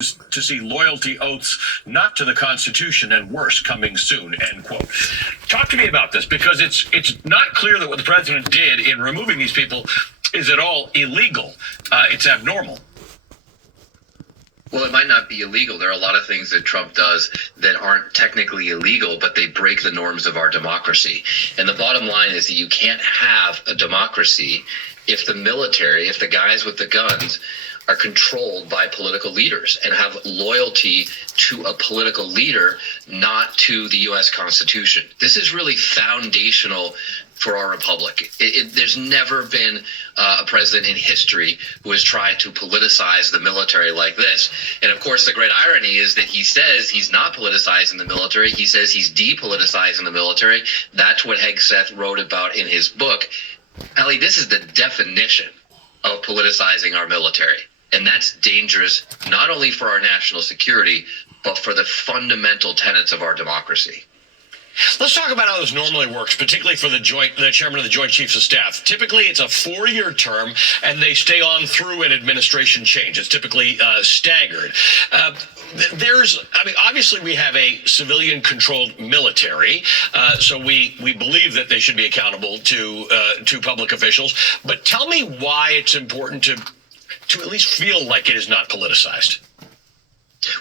to see loyalty oaths not to the Constitution and worse coming soon, end quote. Talk to me about this, because it's not clear that what the president did in removing these people is at all illegal. It's abnormal. Well, it might not be illegal. There are a lot of things that Trump does that aren't technically illegal, but they break the norms of our democracy. And the bottom line is that you can't have a democracy if the military, if the guys with the guns are controlled by political leaders and have loyalty to a political leader, not to the U.S. Constitution. This is really foundational for our republic. There's never been a president in history who has tried to politicize the military like this. And of course, the great irony is that he says he's not politicizing the military. He says he's depoliticizing the military. That's what Hegseth wrote about in his book. Ali, this is the definition of politicizing our military. And that's dangerous, not only for our national security, but for the fundamental tenets of our democracy. Let's talk about how this normally works, particularly for the chairman of the Joint Chiefs of Staff. Typically, it's a 4-year term, and they stay on through an administration change. It's typically staggered. Obviously, we have a civilian-controlled military, so we believe that they should be accountable to public officials. But tell me why it's important to at least feel like it is not politicized.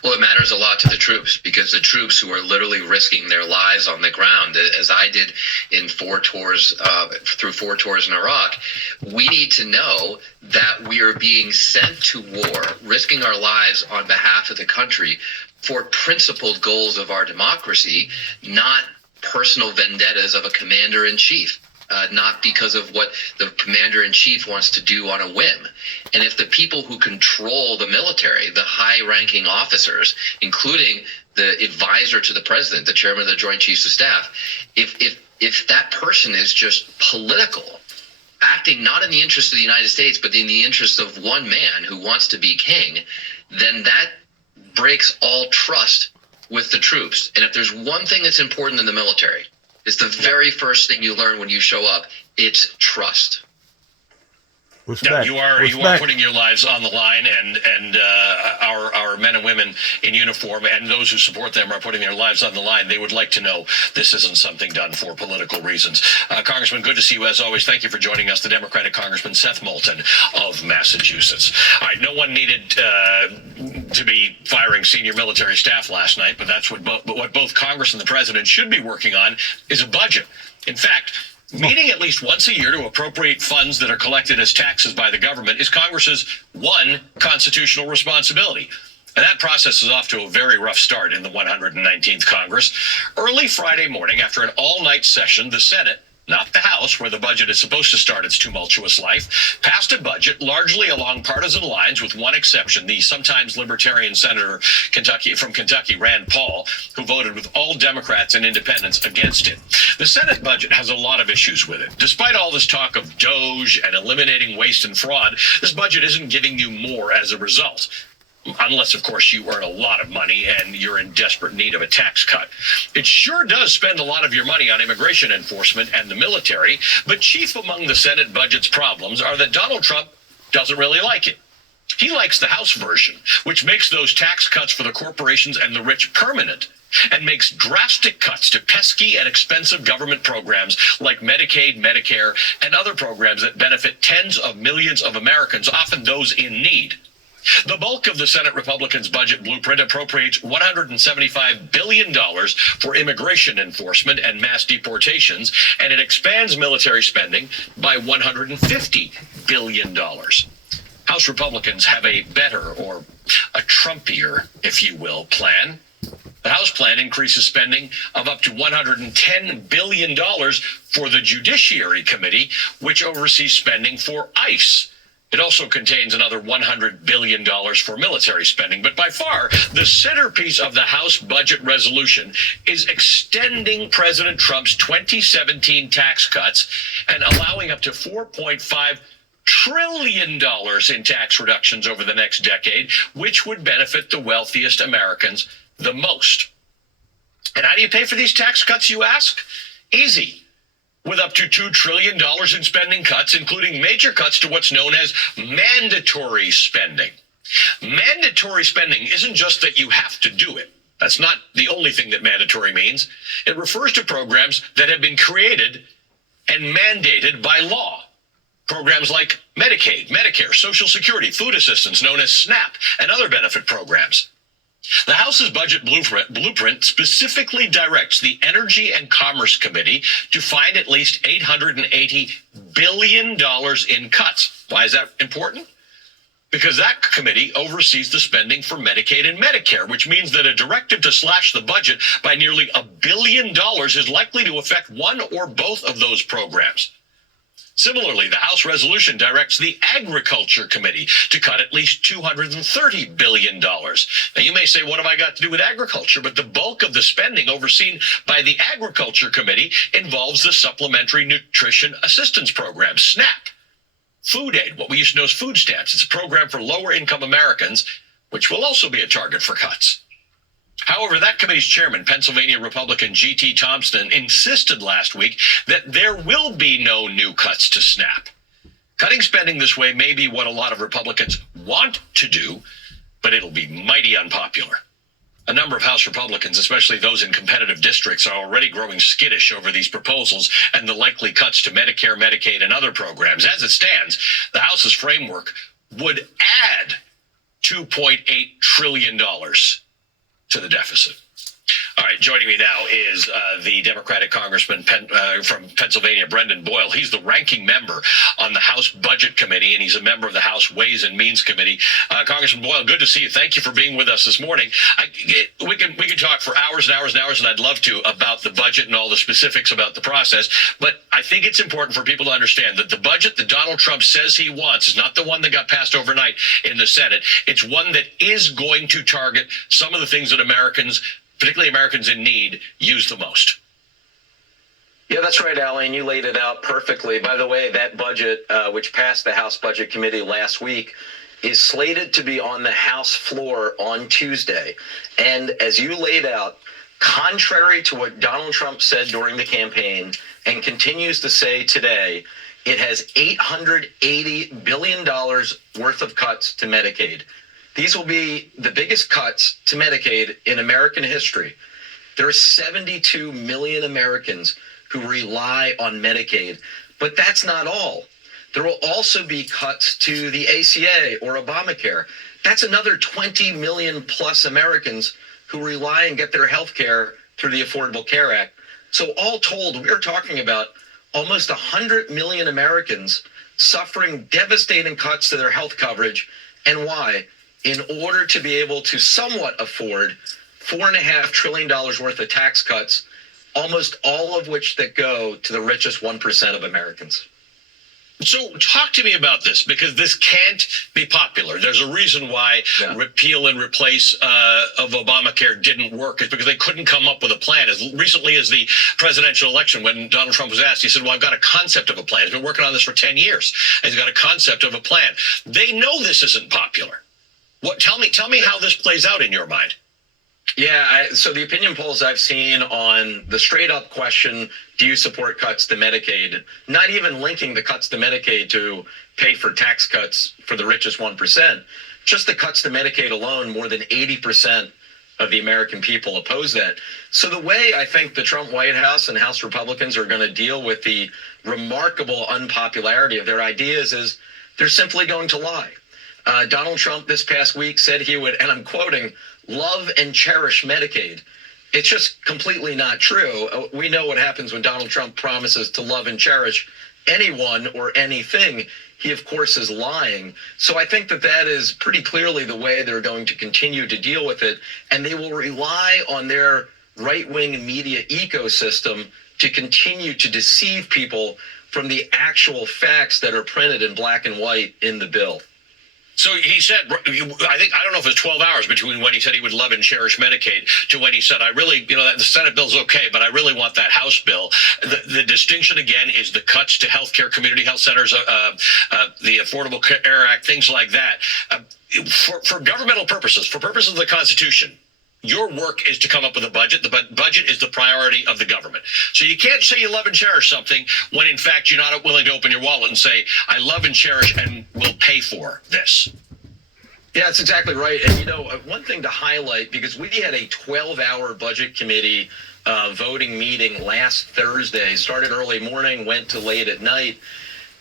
Well, it matters a lot to the troops, because the troops who are literally risking their lives on the ground, as I did in 4 tours, through 4 tours in Iraq, we need to know that we are being sent to war, risking our lives on behalf of the country for principled goals of our democracy, not personal vendettas of a commander-in-chief. Not because of what the commander-in-chief wants to do on a whim. And if the people who control the military, the high-ranking officers, including the advisor to the president, the chairman of the Joint Chiefs of Staff, if that person is just political, acting not in the interest of the United States, but in the interest of one man who wants to be king, then that breaks all trust with the troops. And if there's one thing that's important in the military, it's the very first thing you learn when you show up. It's trust. Yeah, you are putting your lives on the line, and our men and women in uniform and those who support them are putting their lives on the line. They would like to know this isn't something done for political reasons. Congressman, good to see you as always. Thank you for joining us, the Democratic Congressman Seth Moulton of Massachusetts. All right, no one needed to be firing senior military staff last night, but that's what both Congress and the president should be working on is a budget. In fact, meeting at least once a year to appropriate funds that are collected as taxes by the government is Congress's one constitutional responsibility. And that process is off to a very rough start in the 119th Congress. Early Friday morning, after an all-night session, the Senate, not the House, where the budget is supposed to start its tumultuous life, passed a budget largely along partisan lines, with one exception, the sometimes libertarian senator from Kentucky, Rand Paul, who voted with all Democrats and independents against it. The Senate budget has a lot of issues with it. Despite all this talk of DOGE and eliminating waste and fraud, this budget isn't giving you more as a result. Unless, of course, you earn a lot of money and you're in desperate need of a tax cut. It sure does spend a lot of your money on immigration enforcement and the military, but chief among the Senate budget's problems are that Donald Trump doesn't really like it. He likes the House version, which makes those tax cuts for the corporations and the rich permanent, and makes drastic cuts to pesky and expensive government programs like Medicaid, Medicare, and other programs that benefit tens of millions of Americans, often those in need. The bulk of the Senate Republicans' budget blueprint appropriates $175 billion for immigration enforcement and mass deportations, and it expands military spending by $150 billion. House Republicans have a better, or a Trumpier, if you will, plan. The House plan increases spending of up to $110 billion for the Judiciary Committee, which oversees spending for ICE. It also contains another $100 billion for military spending. But by far, the centerpiece of the House budget resolution is extending President Trump's 2017 tax cuts and allowing up to $4.5 trillion in tax reductions over the next decade, which would benefit the wealthiest Americans the most. And how do you pay for these tax cuts, you ask? Easy. With up to $2 trillion in spending cuts, including major cuts to what's known as mandatory spending. Mandatory spending isn't just that you have to do it. That's not the only thing that mandatory means. It refers to programs that have been created and mandated by law. Programs like Medicaid, Medicare, Social Security, food assistance known as SNAP, and other benefit programs. The House's budget blueprint specifically directs the Energy and Commerce Committee to find at least $880 billion in cuts. Why is that important? Because that committee oversees the spending for Medicaid and Medicare, which means that a directive to slash the budget by nearly $1 billion is likely to affect one or both of those programs. Similarly, the House resolution directs the Agriculture Committee to cut at least $230 billion. Now, you may say, what have I got to do with agriculture? But the bulk of the spending overseen by the Agriculture Committee involves the Supplementary Nutrition Assistance Program, SNAP. Food aid, what we used to know as food stamps. It's a program for lower-income Americans, which will also be a target for cuts. However, that committee's chairman, Pennsylvania Republican G.T. Thompson, insisted last week that there will be no new cuts to SNAP. Cutting spending this way may be what a lot of Republicans want to do, but it'll be mighty unpopular. A number of House Republicans, especially those in competitive districts, are already growing skittish over these proposals and the likely cuts to Medicare, Medicaid, and other programs. As it stands, the House's framework would add $2.8 trillion to the deficit. All right, joining me now is the Democratic Congressman from Pennsylvania, Brendan Boyle. He's the ranking member on the House Budget Committee, and he's a member of the House Ways and Means Committee. Congressman Boyle, good to see you. Thank you for being with us this morning. We can talk for hours and hours and hours, and I'd love to, about the budget and all the specifics about the process. But I think it's important for people to understand that the budget that Donald Trump says he wants is not the one that got passed overnight in the Senate. It's one that is going to target some of the things that Americans, particularly Americans in need, use the most. Yeah, that's right, Ali, and you laid it out perfectly. By the way, that budget, which passed the House Budget Committee last week, is slated to be on the House floor on Tuesday. And as you laid out, contrary to what Donald Trump said during the campaign and continues to say today, it has $880 billion worth of cuts to Medicaid. These will be the biggest cuts to Medicaid in American history. There are 72 million Americans who rely on Medicaid, but that's not all. There will also be cuts to the ACA or Obamacare. That's another 20 million plus Americans who rely and get their health care through the Affordable Care Act. So all told, we're talking about almost 100 million Americans suffering devastating cuts to their health coverage. And why? In order to be able to somewhat afford $4.5 trillion worth of tax cuts, almost all of which that go to the richest 1% of Americans. So talk to me about this, because this can't be popular. There's a reason why repeal and replace of Obamacare didn't work. It's because they couldn't come up with a plan. As recently as the presidential election, when Donald Trump was asked, he said, well, I've got a concept of a plan. He's been working on this for 10 years. And he's got a concept of a plan. They know this isn't popular. Tell me how this plays out in your mind. Yeah, so the opinion polls I've seen on the straight up question, do you support cuts to Medicaid, not even linking the cuts to Medicaid to pay for tax cuts for the richest 1%, just the cuts to Medicaid alone, more than 80% of the American people oppose that. So the way I think the Trump White House and House Republicans are going to deal with the remarkable unpopularity of their ideas is they're simply going to lie. Donald Trump this past week said he would, and I'm quoting, love and cherish Medicaid. It's just completely not true. We know what happens when Donald Trump promises to love and cherish anyone or anything. He, of course, is lying. So I think that is pretty clearly the way they're going to continue to deal with it. And they will rely on their right-wing media ecosystem to continue to deceive people from the actual facts that are printed in black and white in the bill. So he said, I don't know if it's 12 hours between when he said he would love and cherish Medicaid to when he said, I really, the Senate bill's okay, but I really want that House bill. The distinction, again, is the cuts to healthcare, community health centers, the Affordable Care Act, things like that. For governmental purposes, for purposes of the Constitution, your work is to come up with a budget. The budget is the priority of the government. So you can't say you love and cherish something when, in fact, you're not willing to open your wallet and say, I love and cherish and will pay for this. Yeah, that's exactly right. And, one thing to highlight, because we had a 12-hour budget committee voting meeting last Thursday, started early morning, went to late at night.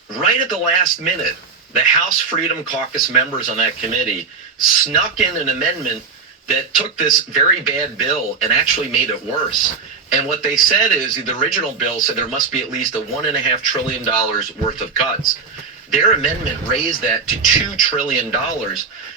Right at the last minute, the House Freedom Caucus members on that committee snuck in an amendment that took this very bad bill and actually made it worse. And what they said is the original bill said there must be at least a $1.5 trillion worth of cuts. Their amendment raised that to $2 trillion.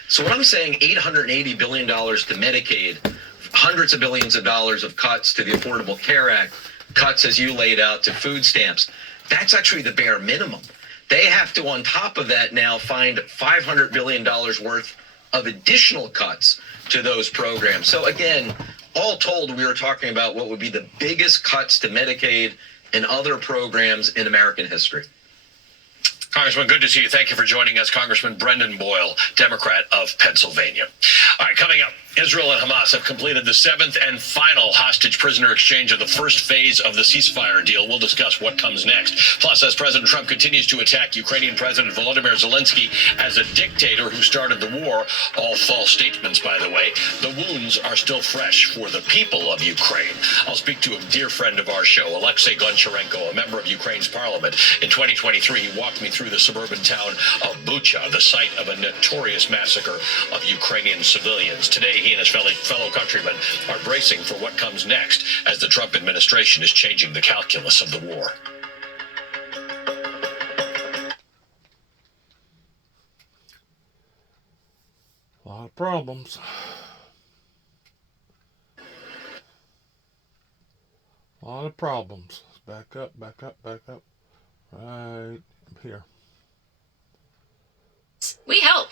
So what I'm saying, $880 billion to Medicaid, hundreds of billions of dollars of cuts to the Affordable Care Act, cuts, as you laid out, to food stamps. That's actually the bare minimum. They have to, on top of that, now find $500 billion worth of additional cuts to those programs. So again, all told, we are talking about what would be the biggest cuts to Medicaid and other programs in American history. Congressman, good to see you. Thank you for joining us. Congressman Brendan Boyle, Democrat of Pennsylvania. All right, coming up, Israel and Hamas have completed the 7th and final hostage prisoner exchange of the first phase of the ceasefire deal. We'll discuss what comes next. Plus, as President Trump continues to attack Ukrainian President Volodymyr Zelensky as a dictator who started the war, all false statements, by the way, the wounds are still fresh for the people of Ukraine. I'll speak to a dear friend of our show, Alexei Goncharenko, a member of Ukraine's parliament. In 2023, he walked me through the suburban town of Bucha, the site of a notorious massacre of Ukrainian civilians. Today, he and his fellow countrymen are bracing for what comes next as the Trump administration is changing the calculus of the war. A lot of problems. A lot of problems. Back up, back up, back up. Right here. We help.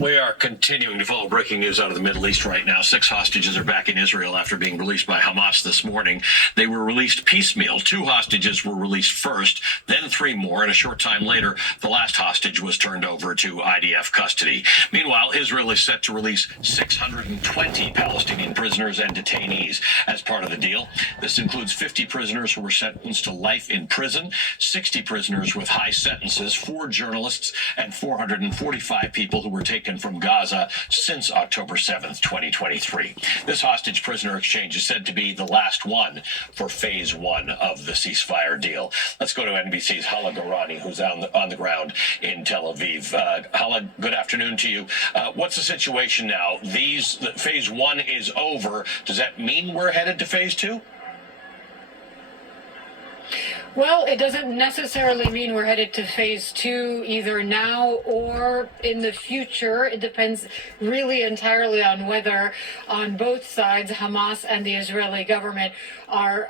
We are continuing to follow breaking news out of the Middle East right now. 6 hostages are back in Israel after being released by Hamas this morning. They were released piecemeal. 2 hostages were released first, then 3 more, and a short time later, the last hostage was turned over to IDF custody. Meanwhile, Israel is set to release 620 Palestinian prisoners and detainees as part of the deal. This includes 50 prisoners who were sentenced to life in prison, 60 prisoners with high sentences, 4 journalists, and 445 people who were taken from Gaza since October 7th, 2023. This hostage prisoner exchange is said to be the last one for phase 1 of the ceasefire deal. Let's go to NBC's Hala Gorani, who's on the ground in Tel Aviv. Hala, good afternoon to you. What's the situation now? Phase 1 is over. Does that mean we're headed to phase 2? Well, it doesn't necessarily mean we're headed to phase 2 either now or in the future. It depends really entirely on whether on both sides, Hamas and the Israeli government, are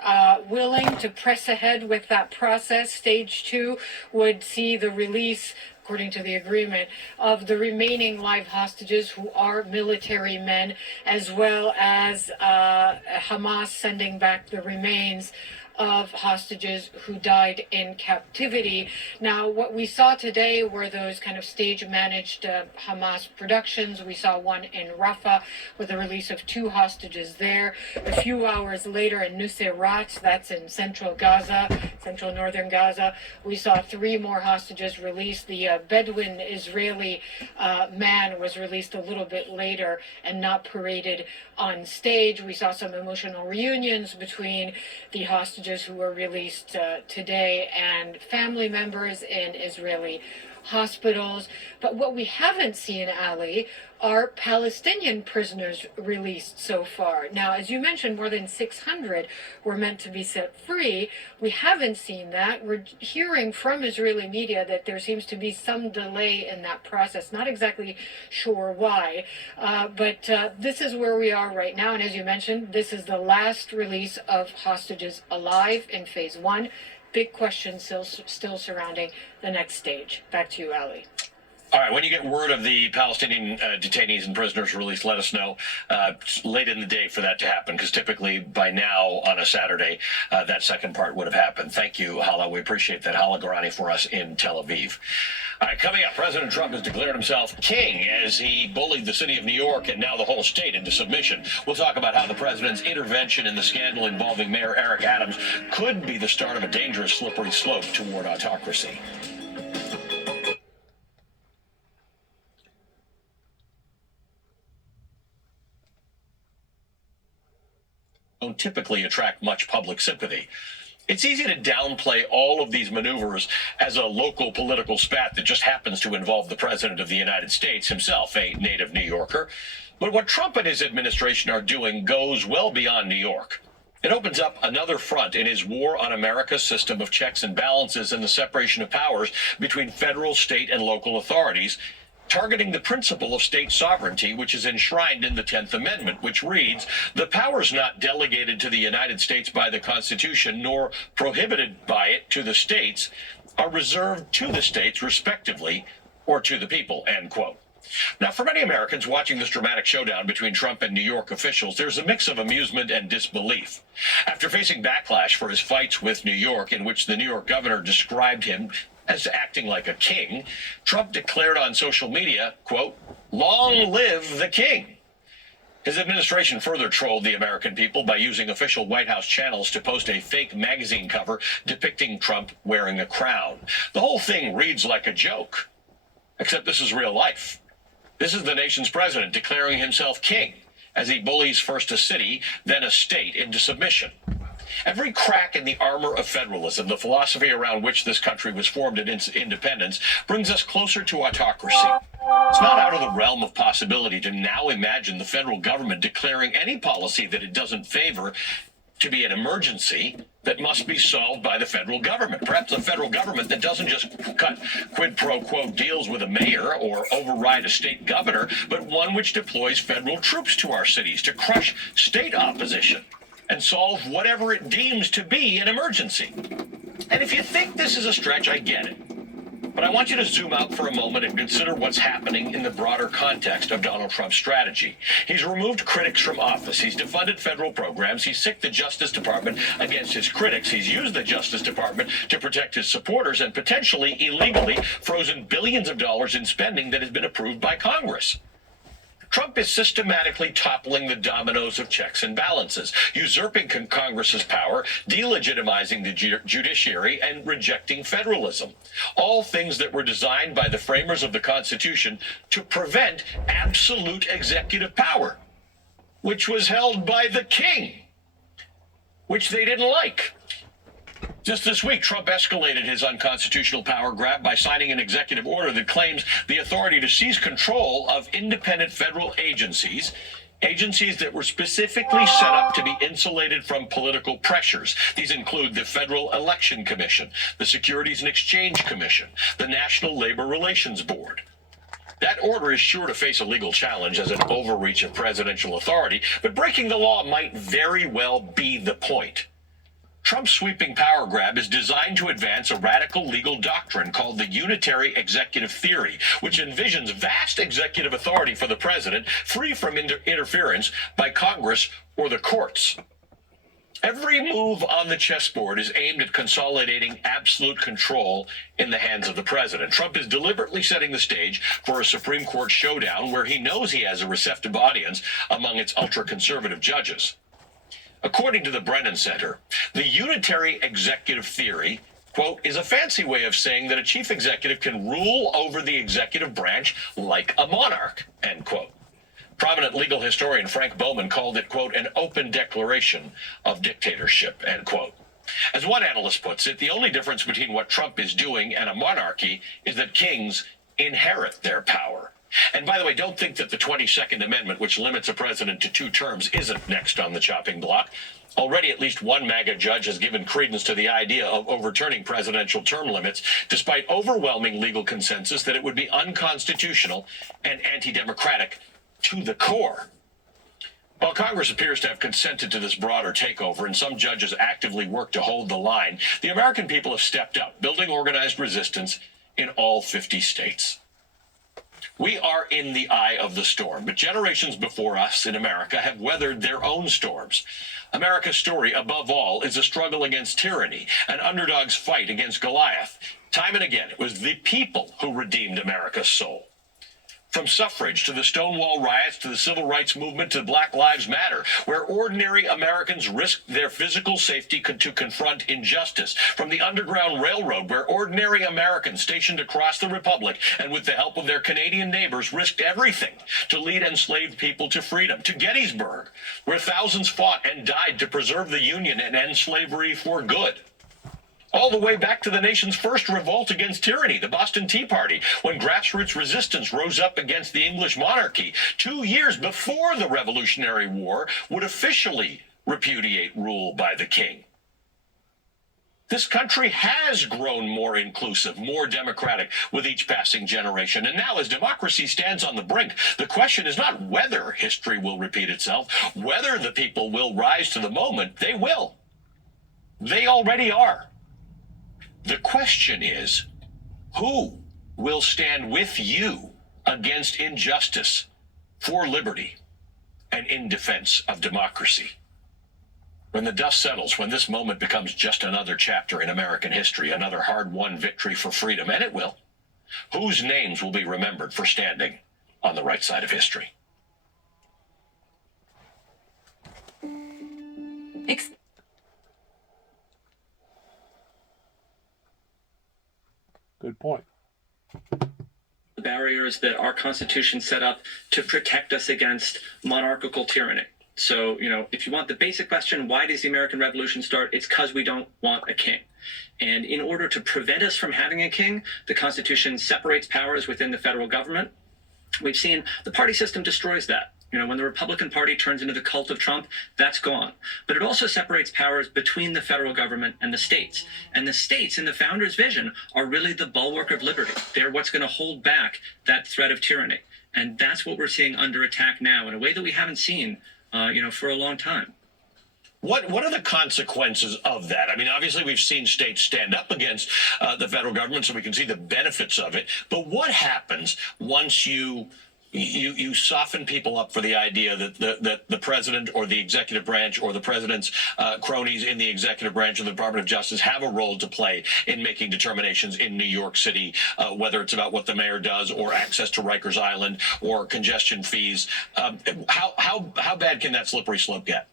willing to press ahead with that process. Stage 2 would see the release, according to the agreement, of the remaining live hostages who are military men, as well as Hamas sending back the remains of hostages who died in captivity. Now, what we saw today were those kind of stage-managed Hamas productions. We saw one in Rafah with the release of 2 hostages there. A few hours later in Nuseirat, that's in central northern Gaza, we saw 3 more hostages released. The Bedouin Israeli man was released a little bit later and not paraded on stage. We saw some emotional reunions between the hostages who were released today and family members in Israeli hospitals. But what we haven't seen, Ali, are Palestinian prisoners released so far. Now, as you mentioned, more than 600 were meant to be set free. We haven't seen that. We're hearing from Israeli media that there seems to be some delay in that process. Not exactly sure why, but this is where we are right now. And as you mentioned, this is the last release of hostages alive in phase 1. Big questions still surrounding the next stage. Back to you, Ali. All right, when you get word of the Palestinian detainees and prisoners released, let us know late in the day for that to happen, because typically by now on a Saturday, that second part would have happened. Thank you, Hala. We appreciate that. Hala Garani for us in Tel Aviv. All right, coming up, President Trump has declared himself king as he bullied the city of New York and now the whole state into submission. We'll talk about how the president's intervention in the scandal involving Mayor Eric Adams could be the start of a dangerous, slippery slope toward autocracy. Don't typically attract much public sympathy. It's easy to downplay all of these maneuvers as a local political spat that just happens to involve the President of the United States himself, a native New Yorker. But what Trump and his administration are doing goes well beyond New York. It opens up another front in his war on America's system of checks and balances and the separation of powers between federal, state, and local authorities, targeting the principle of state sovereignty, which is enshrined in the 10th Amendment, which reads, "The powers not delegated to the United States by the Constitution, nor prohibited by it to the states, are reserved to the states, respectively, or to the people," end quote. Now, for many Americans watching this dramatic showdown between Trump and New York officials, there's a mix of amusement and disbelief. After facing backlash for his fights with New York, in which the New York governor described him as acting like a king, Trump declared on social media, quote, "Long live the king." His administration further trolled the American people by using official White House channels to post a fake magazine cover depicting Trump wearing a crown. The whole thing reads like a joke, except this is real life. This is the nation's president declaring himself king as he bullies first a city, then a state into submission. Every crack in the armor of federalism, the philosophy around which this country was formed in its independence, brings us closer to autocracy. It's not out of the realm of possibility to now imagine the federal government declaring any policy that it doesn't favor to be an emergency that must be solved by the federal government. Perhaps a federal government that doesn't just cut quid pro quo deals with a mayor or override a state governor, but one which deploys federal troops to our cities to crush state opposition and solve whatever it deems to be an emergency. And if you think this is a stretch, I get it. But I want you to zoom out for a moment and consider what's happening in the broader context of Donald Trump's strategy. He's removed critics from office. He's defunded federal programs. He's sicked the Justice Department against his critics. He's used the Justice Department to protect his supporters and potentially illegally frozen billions of dollars in spending that has been approved by Congress. Trump is systematically toppling the dominoes of checks and balances, usurping Congress's power, delegitimizing the judiciary, and rejecting federalism. All things that were designed by the framers of the Constitution to prevent absolute executive power, which was held by the king, which they didn't like. Just this week, Trump escalated his unconstitutional power grab by signing an executive order that claims the authority to seize control of independent federal agencies that were specifically set up to be insulated from political pressures. These include the Federal Election Commission, the Securities and Exchange Commission, the National Labor Relations Board. That order is sure to face a legal challenge as an overreach of presidential authority, but breaking the law might very well be the point. Trump's sweeping power grab is designed to advance a radical legal doctrine called the unitary executive theory, which envisions vast executive authority for the president, free from interference by Congress or the courts. Every move on the chessboard is aimed at consolidating absolute control in the hands of the president. Trump is deliberately setting the stage for a Supreme Court showdown where he knows he has a receptive audience among its ultra-conservative judges. According to the Brennan Center, the unitary executive theory, quote, is a fancy way of saying that a chief executive can rule over the executive branch like a monarch, end quote. Prominent legal historian Frank Bowman called it, quote, an open declaration of dictatorship, end quote. As one analyst puts it, the only difference between what Trump is doing and a monarchy is that kings inherit their power. And by the way, don't think that the 22nd Amendment, which limits a president to 2 terms, isn't next on the chopping block. Already, at least one MAGA judge has given credence to the idea of overturning presidential term limits, despite overwhelming legal consensus that it would be unconstitutional and anti-democratic to the core. While Congress appears to have consented to this broader takeover and some judges actively work to hold the line, the American people have stepped up, building organized resistance in all 50 states. We are in the eye of the storm, but generations before us in America have weathered their own storms. America's story, above all, is a struggle against tyranny, an underdog's fight against Goliath. Time and again, it was the people who redeemed America's soul. From suffrage to the Stonewall riots to the civil rights movement to Black Lives Matter, where ordinary Americans risked their physical safety to confront injustice. From the Underground Railroad, where ordinary Americans stationed across the Republic and with the help of their Canadian neighbors risked everything to lead enslaved people to freedom. To Gettysburg, where thousands fought and died to preserve the Union and end slavery for good. All the way back to the nation's first revolt against tyranny, the Boston Tea Party, when grassroots resistance rose up against the English monarchy 2 years before the Revolutionary War would officially repudiate rule by the king. This country has grown more inclusive, more democratic with each passing generation. And now as democracy stands on the brink, the question is not whether history will repeat itself, whether the people will rise to the moment. They will. They already are. The question is, who will stand with you against injustice, for liberty, and in defense of democracy? When the dust settles, when this moment becomes just another chapter in American history, another hard-won victory for freedom, and it will, whose names will be remembered for standing on the right side of history? Good point. The barriers that our Constitution set up to protect us against monarchical tyranny. So, if you want the basic question, why does the American Revolution start? It's because we don't want a king. And in order to prevent us from having a king, the Constitution separates powers within the federal government. We've seen the party system destroys that. When the Republican Party turns into the cult of Trump, that's gone. But it also separates powers between the federal government and the states. And the states, in the founders' vision, are really the bulwark of liberty. They're what's going to hold back that threat of tyranny. And that's what we're seeing under attack now in a way that we haven't seen, for a long time. What are the consequences of that? I mean, obviously, we've seen states stand up against the federal government, so we can see the benefits of it. But what happens once you soften people up for the idea that the president or the executive branch or the president's cronies in the executive branch of the Department of Justice have a role to play in making determinations in New York City, whether it's about what the mayor does or access to Rikers Island or congestion fees? How bad can that slippery slope get?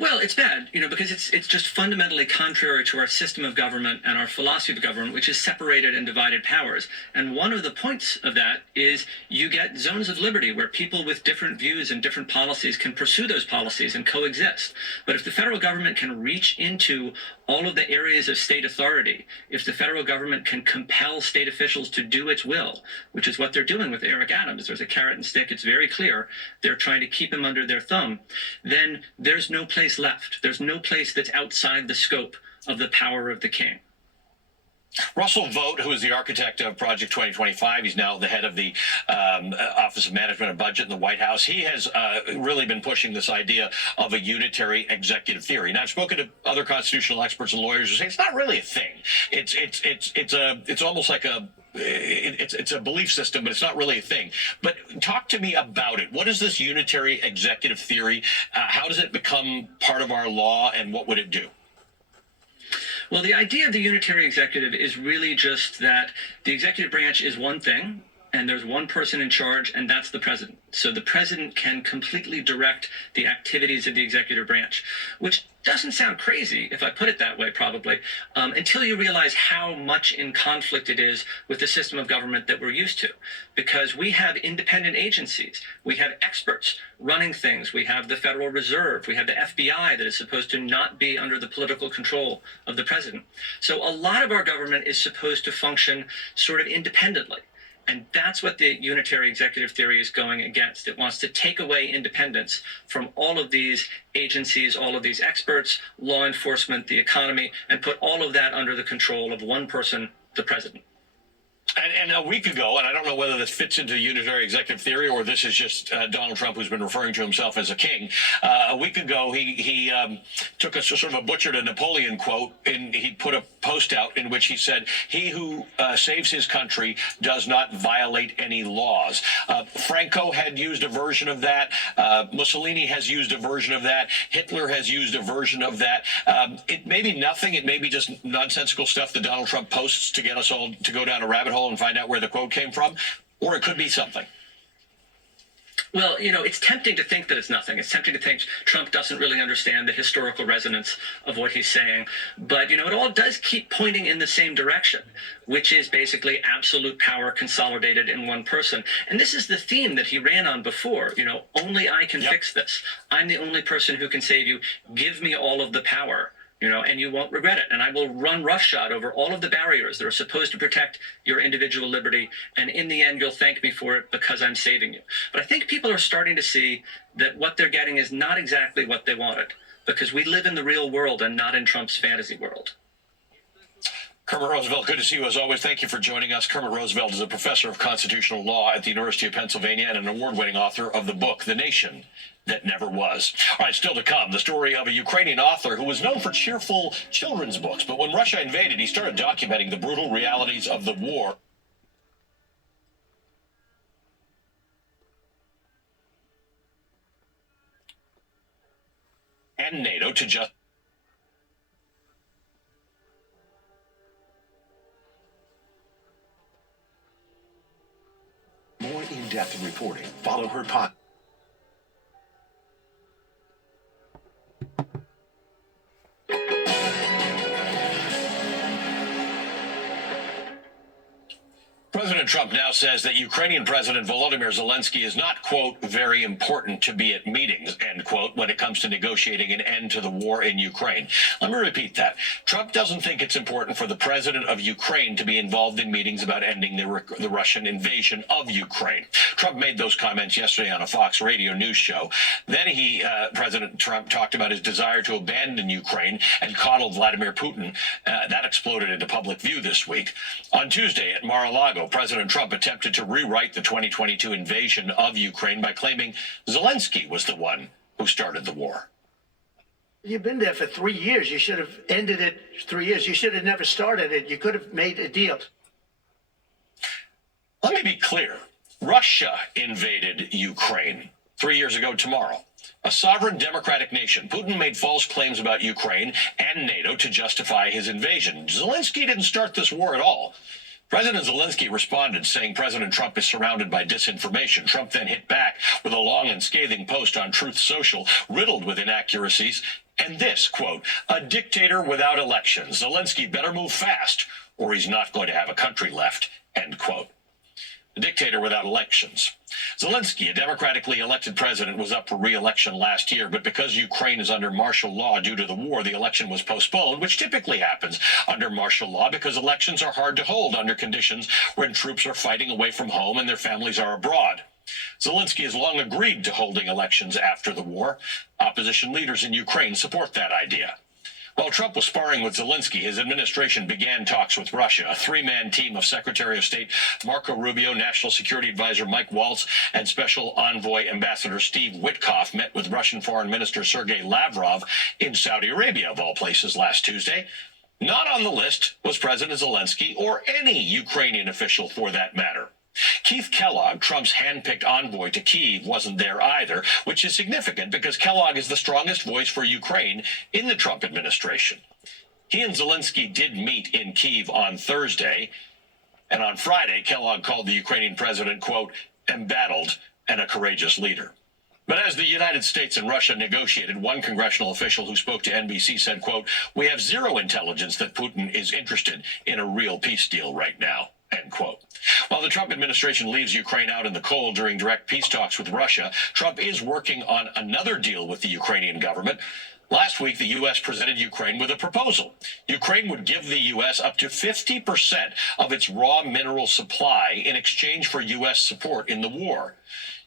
Well, it's bad, because it's just fundamentally contrary to our system of government and our philosophy of government, which is separated and divided powers. And one of the points of that is you get zones of liberty where people with different views and different policies can pursue those policies and coexist. But if the federal government can reach into all of the areas of state authority, if the federal government can compel state officials to do its will, which is what they're doing with Eric Adams, there's a carrot and stick, it's very clear, they're trying to keep him under their thumb, then there's no place left. There's no place that's outside the scope of the power of the king. Russell Vought, who is the architect of Project 2025, he's now the head of the Office of Management and Budget in the White House. He has really been pushing this idea of a unitary executive theory. Now, I've spoken to other constitutional experts and lawyers who say it's not really a thing. It's almost like it's a belief system, but it's not really a thing. But talk to me about it. What is this unitary executive theory? How does it become part of our law, and what would it do? Well, the idea of the unitary executive is really just that the executive branch is one thing, and there's one person in charge, and that's the president. So the president can completely direct the activities of the executive branch, which doesn't sound crazy, if I put it that way, probably, until you realize how much in conflict it is with the system of government that we're used to. Because we have independent agencies, we have experts running things, we have the Federal Reserve, we have the FBI that is supposed to not be under the political control of the president. So a lot of our government is supposed to function sort of independently. And that's what the unitary executive theory is going against. It wants to take away independence from all of these agencies, all of these experts, law enforcement, the economy, and put all of that under the control of one person, the president. and a week ago, and I don't know whether this fits into the unitary executive theory or this is just Donald Trump, who's been referring to himself as a king. A week ago, he took a sort of a butchered a Napoleon quote, and he put a post out in which he said, "He who saves his country does not violate any laws." Franco had used a version of that. Mussolini has used a version of that. Hitler has used a version of that. It may be nothing. It may be just nonsensical stuff that Donald Trump posts to get us all to go down a rabbit hole and find out where the quote came from, or it could be something. Well, it's tempting to think that it's nothing. It's tempting to think Trump doesn't really understand the historical resonance of what he's saying. But, it all does keep pointing in the same direction, which is basically absolute power consolidated in one person. And this is the theme that he ran on before. Only I can fix this. I'm the only person who can save you. Give me all of the power. And you won't regret it. And I will run roughshod over all of the barriers that are supposed to protect your individual liberty. And in the end, you'll thank me for it because I'm saving you. But I think people are starting to see that what they're getting is not exactly what they wanted, because we live in the real world and not in Trump's fantasy world. Kermit Roosevelt, good to see you as always. Thank you for joining us. Kermit Roosevelt is a professor of constitutional law at the University of Pennsylvania and an award-winning author of the book, The Nation That Never Was. All right, still to come, the story of a Ukrainian author who was known for cheerful children's books, but when Russia invaded, he started documenting the brutal realities of the war. And NATO to just more in-depth reporting. Follow her podcast. President Trump now says that Ukrainian President Volodymyr Zelensky is not, quote, very important to be at meetings, end quote, when it comes to negotiating an end to the war in Ukraine. Let me repeat that. Trump doesn't think it's important for the president of Ukraine to be involved in meetings about ending the Russian invasion of Ukraine. Trump made those comments yesterday on a Fox radio news show. Then President Trump talked about his desire to abandon Ukraine and coddle Vladimir Putin. That exploded into public view this week. On Tuesday at Mar-a-Lago, President Trump attempted to rewrite the 2022 invasion of Ukraine by claiming Zelensky was the one who started the war. You've been there for 3 years. You should have ended it 3 years. You should have never started it. You could have made a deal. Let me be clear. Russia invaded Ukraine 3 years ago tomorrow. A sovereign democratic nation. Putin made false claims about Ukraine and NATO to justify his invasion. Zelensky didn't start this war at all. President Zelensky responded, saying President Trump is surrounded by disinformation. Trump then hit back with a long and scathing post on Truth Social, riddled with inaccuracies. And this, quote, "A dictator without elections. Zelensky better move fast, or he's not going to have a country left," end quote. A dictator without elections. Zelensky, a democratically elected president, was up for re-election last year, but because Ukraine is under martial law due to the war, the election was postponed, which typically happens under martial law because elections are hard to hold under conditions when troops are fighting away from home and their families are abroad. Zelensky has long agreed to holding elections after the war. Opposition leaders in Ukraine support that idea. While Trump was sparring with Zelensky, his administration began talks with Russia. A three-man team of Secretary of State Marco Rubio, National Security Advisor Mike Waltz, and Special Envoy Ambassador Steve Witkoff met with Russian Foreign Minister Sergei Lavrov in Saudi Arabia, of all places, last Tuesday. Not on the list was President Zelensky or any Ukrainian official for that matter. Keith Kellogg, Trump's hand-picked envoy to Kyiv, wasn't there either, which is significant because Kellogg is the strongest voice for Ukraine in the Trump administration. He and Zelensky did meet in Kyiv on Thursday, and on Friday, Kellogg called the Ukrainian president, quote, embattled and a courageous leader. But as the United States and Russia negotiated, one congressional official who spoke to NBC said, quote, "We have zero intelligence that Putin is interested in a real peace deal right now," end quote. While the Trump administration leaves Ukraine out in the cold during direct peace talks with Russia, Trump is working on another deal with the Ukrainian government. Last week, the U.S. presented Ukraine with a proposal. Ukraine would give the U.S. up to 50% of its raw mineral supply in exchange for U.S. support in the war.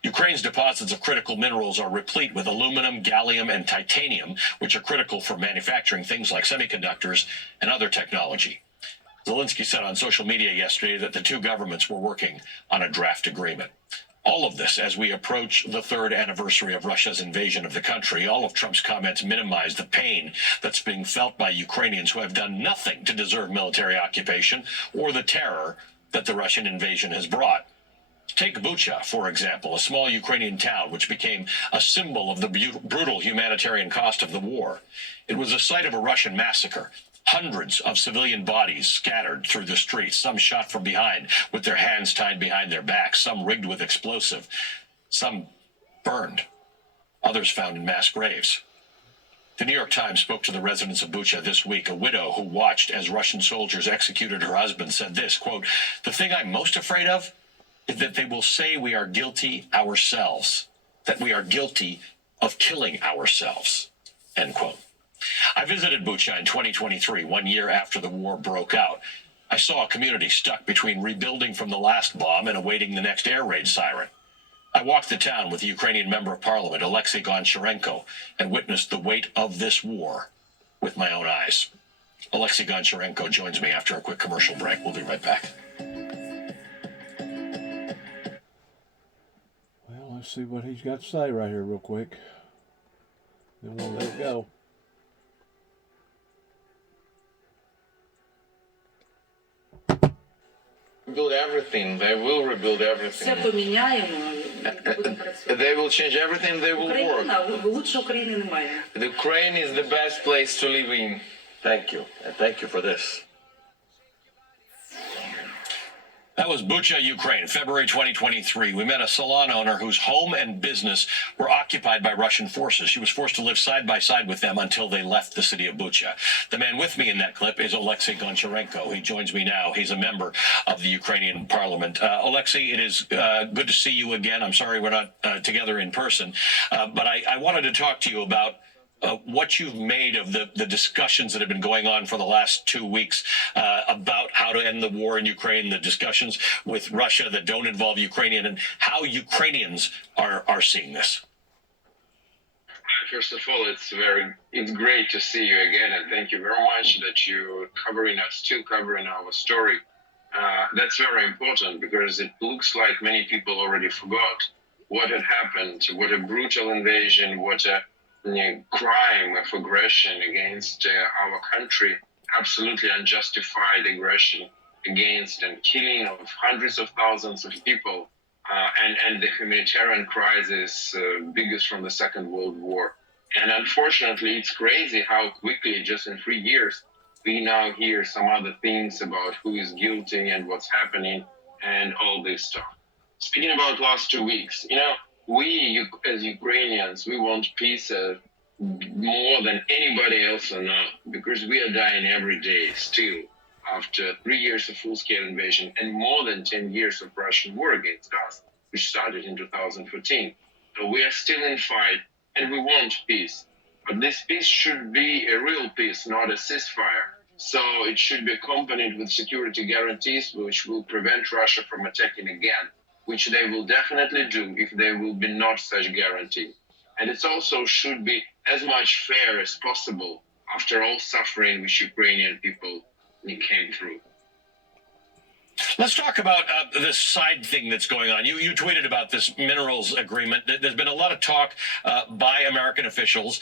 Ukraine's deposits of critical minerals are replete with aluminum, gallium, and titanium, which are critical for manufacturing things like semiconductors and other technology. Zelensky said on social media yesterday that the two governments were working on a draft agreement. All of this as we approach the third anniversary of Russia's invasion of the country. All of Trump's comments minimize the pain that's being felt by Ukrainians who have done nothing to deserve military occupation or the terror that the Russian invasion has brought. Take Bucha, for example, a small Ukrainian town which became a symbol of the brutal humanitarian cost of the war. It was the site of a Russian massacre. Hundreds of civilian bodies scattered through the streets, some shot from behind with their hands tied behind their backs, some rigged with explosive, some burned, others found in mass graves. The New York Times spoke to the residents of Bucha this week. A widow who watched as Russian soldiers executed her husband said this, quote, "The thing I'm most afraid of is that they will say we are guilty ourselves, that we are guilty of killing ourselves," end quote. I visited Bucha in 2023, 1 year after the war broke out. I saw a community stuck between rebuilding from the last bomb and awaiting the next air raid siren. I walked the town with the Ukrainian member of parliament, Alexei Goncharenko, and witnessed the weight of this war with my own eyes. Alexei Goncharenko joins me after a quick commercial break. We'll be right back. Well, let's see what he's got to say right here real quick. Then we'll let it go. Rebuild everything. They will rebuild everything. Все поміняємо. They will change everything. They will work. Україна, лучше України немає. The Ukraine is the best place to live in. Thank you, and thank you for this. That was Bucha, Ukraine, February 2023. We met a salon owner whose home and business were occupied by Russian forces. She was forced to live side by side with them until they left the city of Bucha. The man with me in that clip is Alexei Goncharenko. He joins me now. He's a member of the Ukrainian parliament. Alexei, it is good to see you again. I'm sorry we're not together in person, but I wanted to talk to you about what you've made of the discussions that have been going on for the last 2 weeks about how to end the war in Ukraine, the discussions with Russia that don't involve Ukrainian, and how Ukrainians are seeing this. First of all, it's great to see you again, and thank you very much that you're still covering our story. That's very important because it looks like many people already forgot what had happened, what a brutal invasion, what a crime of aggression against our country, absolutely unjustified aggression against and killing of hundreds of thousands of people, and the humanitarian crisis biggest from the Second World War. And unfortunately, it's crazy how quickly, just in 3 years, we now hear some other things about who is guilty and what's happening and all this stuff. Speaking about last 2 weeks, we, as Ukrainians, we want peace more than anybody else on earth because we are dying every day still after 3 years of full-scale invasion and more than 10 years of Russian war against us, which started in 2014. So we are still in fight and we want peace. But this peace should be a real peace, not a ceasefire. So it should be accompanied with security guarantees which will prevent Russia from attacking again, which they will definitely do if there will be not such guarantee. And it also should be as much fair as possible after all suffering which Ukrainian people came through. Let's talk about this side thing that's going on. You tweeted about this minerals agreement. There's been a lot of talk by American officials,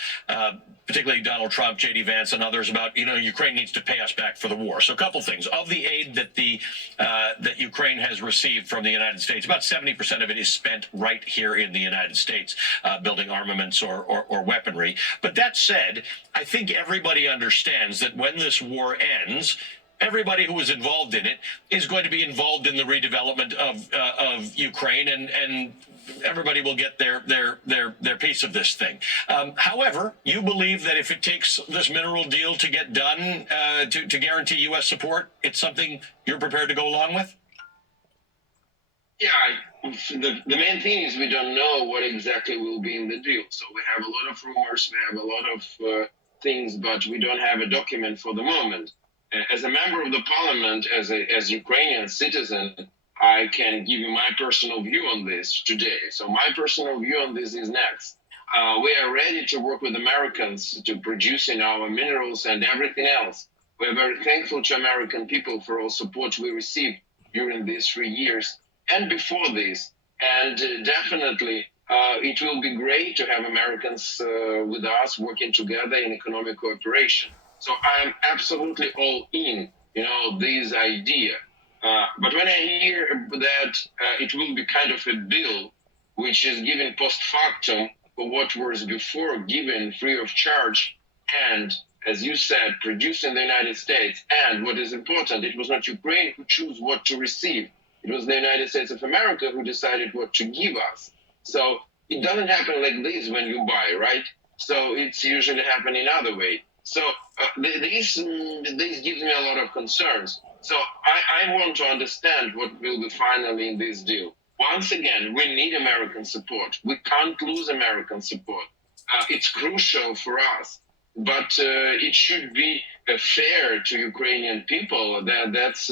particularly Donald Trump, J.D. Vance, and others about, Ukraine needs to pay us back for the war. So a couple things. Of the aid that Ukraine has received from the United States, about 70% of it is spent right here in the United States, building armaments or weaponry. But that said, I think everybody understands that when this war ends, everybody who is involved in it is going to be involved in the redevelopment of Ukraine, and everybody will get their piece of this thing. However, you believe that if it takes this mineral deal to get done to guarantee U.S. support, it's something you're prepared to go along with? Yeah, the main thing is we don't know what exactly will be in the deal. So we have a lot of rumors, we have a lot of things, but we don't have a document for the moment. As a member of the parliament, as Ukrainian citizen, I can give you my personal view on this today. So my personal view on this is next. We are ready to work with Americans to producing our minerals and everything else. We're very thankful to American people for all support we received during these 3 years and before this. And definitely, it will be great to have Americans with us working together in economic cooperation. So I'm absolutely all in, this idea. But when I hear that it will be kind of a bill which is given post factum for what was before given free of charge, and as you said, produced in the United States, and what is important, it was not Ukraine who chose what to receive. It was the United States of America who decided what to give us. So it doesn't happen like this when you buy, right? So it's usually happening other way. So this gives me a lot of concerns. So I want to understand what will be finally in this deal. Once again, we need American support. We can't lose American support. It's crucial for us, but it should be fair to Ukrainian people. That's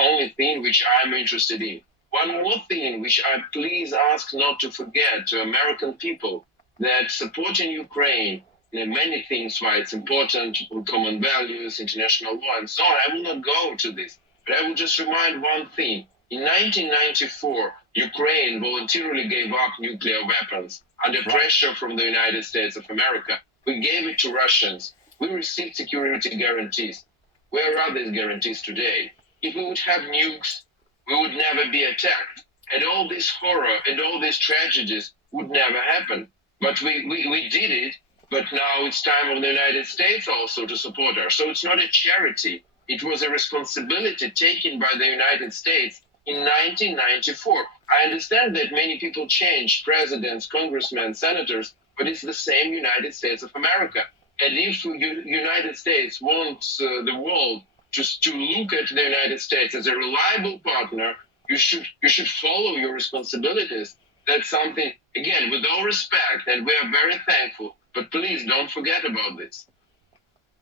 only thing which I'm interested in. One more thing which I please ask not to forget to American people, that supporting Ukraine in many things why it's important, common values, international law, and so on. I will not go to this, but I will just remind one thing. In 1994, Ukraine voluntarily gave up nuclear weapons under pressure from the United States of America. We gave it to Russians. We received security guarantees. Where are these guarantees today? If we would have nukes, we would never be attacked. And all this horror and all these tragedies would never happen. But we did it, but now it's time of the United States also to support her. So it's not a charity. It was a responsibility taken by the United States in 1994. I understand that many people change, presidents, congressmen, senators, but it's the same United States of America. And if the United States wants the world just to look at the United States as a reliable partner, you should follow your responsibilities. That's something, again, with all respect, and we are very thankful, but please don't forget about this.